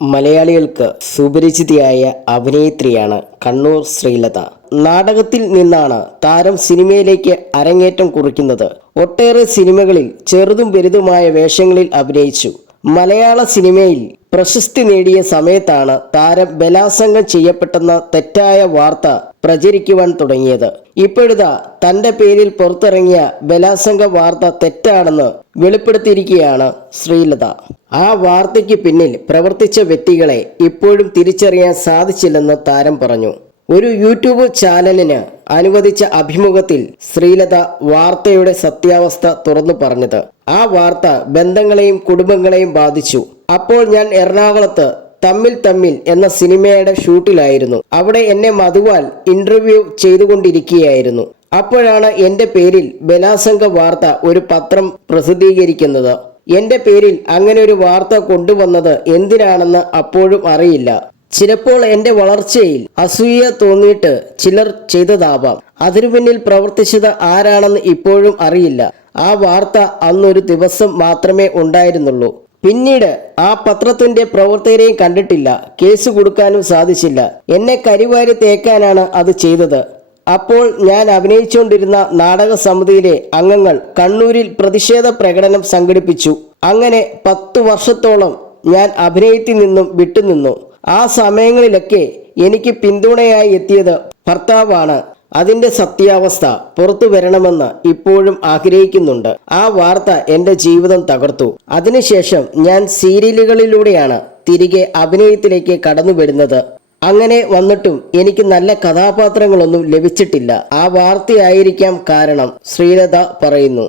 മലയാളികൾക്ക് സുപരിചിതയായ അഭിനേത്രിയാണ് കണ്ണൂർ ശ്രീലത. നാടകത്തിൽ നിന്നാണ് താരം സിനിമയിലേക്ക് അരങ്ങേറ്റം കുറിക്കുന്നത്. ഒട്ടേറെ സിനിമകളിൽ ചെറുതും വലുതുമായ വേഷങ്ങളിൽ അഭിനയിച്ചു. മലയാള സിനിമയിൽ പ്രശസ്തി നേടിയ സമയത്താണ് താരം ബലാസംഗം ചെയ്യപ്പെട്ടെന്ന തെറ്റായ വാർത്ത പ്രചരിക്കുവാൻ തുടങ്ങിയത്. ഇപ്പോഴിതാ തന്റെ പേരിൽ പുറത്തിറങ്ങിയ ബലാത്സംഗ വാർത്ത തെറ്റാണെന്ന് വെളിപ്പെടുത്തിയിരിക്കുകയാണ് ശ്രീലത. ആ വാർത്തയ്ക്ക് പിന്നിൽ പ്രവർത്തിച്ച വ്യക്തികളെ ഇപ്പോഴും തിരിച്ചറിയാൻ സാധിച്ചില്ലെന്ന് താരം പറഞ്ഞു. ഒരു യൂട്യൂബ് ചാനലിന് അനുവദിച്ച അഭിമുഖത്തിൽ ശ്രീലത വാർത്തയുടെ സത്യാവസ്ഥ തുറന്നു പറഞ്ഞത്. ആ വാർത്ത ബന്ധങ്ങളെയും കുടുംബങ്ങളെയും ബാധിച്ചു. അപ്പോൾ ഞാൻ എറണാകുളത്ത് തമ്മിൽ തമ്മിൽ എന്ന സിനിമയുടെ ഷൂട്ടിലായിരുന്നു. അവിടെ എന്നെ മധുവാൽ ഇന്റർവ്യൂ ചെയ്തുകൊണ്ടിരിക്കുകയായിരുന്നു. അപ്പോഴാണ് എന്റെ പേരിൽ ബലാസംഗ വാർത്ത ഒരു പത്രം പ്രസിദ്ധീകരിക്കുന്നത്. എന്റെ പേരിൽ അങ്ങനെ ഒരു വാർത്ത കൊണ്ടുവന്നത് എന്തിനാണെന്ന് അപ്പോഴും അറിയില്ല. ചിലപ്പോൾ എന്റെ വളർച്ചയിൽ അസൂയ തോന്നിയിട്ട് ചിലർ ചെയ്തതാവാം. അതിനു പിന്നിൽ പ്രവർത്തിച്ചത് ആരാണെന്ന് ഇപ്പോഴും അറിയില്ല. ആ വാർത്ത അന്നൊരു ദിവസം മാത്രമേ ഉണ്ടായിരുന്നുള്ളൂ. പിന്നീട് ആ പത്രത്തിന്റെ പ്രവർത്തകരെയും കണ്ടിട്ടില്ല. കേസ് കൊടുക്കാനും സാധിച്ചില്ല. എന്നെ കരിവാരി തേക്കാനാണ് അത് ചെയ്തത്. അപ്പോൾ ഞാൻ അഭിനയിച്ചുകൊണ്ടിരുന്ന നാടക സമിതിയിലെ അംഗങ്ങൾ കണ്ണൂരിൽ പ്രതിഷേധ പ്രകടനം സംഘടിപ്പിച്ചു. അങ്ങനെ പത്തു വർഷത്തോളം ഞാൻ അഭിനയത്തിൽ നിന്നും വിട്ടുനിന്നു. ആ സമയങ്ങളിലൊക്കെ എനിക്ക് പിന്തുണയായി എത്തിയത് ഭർത്താവാണ്. അതിന്റെ സത്യാവസ്ഥ പുറത്തു വരണമെന്ന് ഇപ്പോഴും ആഗ്രഹിക്കുന്നുണ്ട്. ആ വാർത്ത എന്റെ ജീവിതം തകർത്തു. അതിനുശേഷം ഞാൻ സീരിയലുകളിലൂടെയാണ് തിരികെ അഭിനയത്തിലേക്ക് കടന്നു വരുന്നത് അങ്ങനെ വന്നിട്ടും എനിക്ക് നല്ല കഥാപാത്രങ്ങളൊന്നും ലഭിച്ചിട്ടില്ല. ആ വാർത്തയായിരിക്കാം കാരണം ശ്രീലത പറയുന്നു.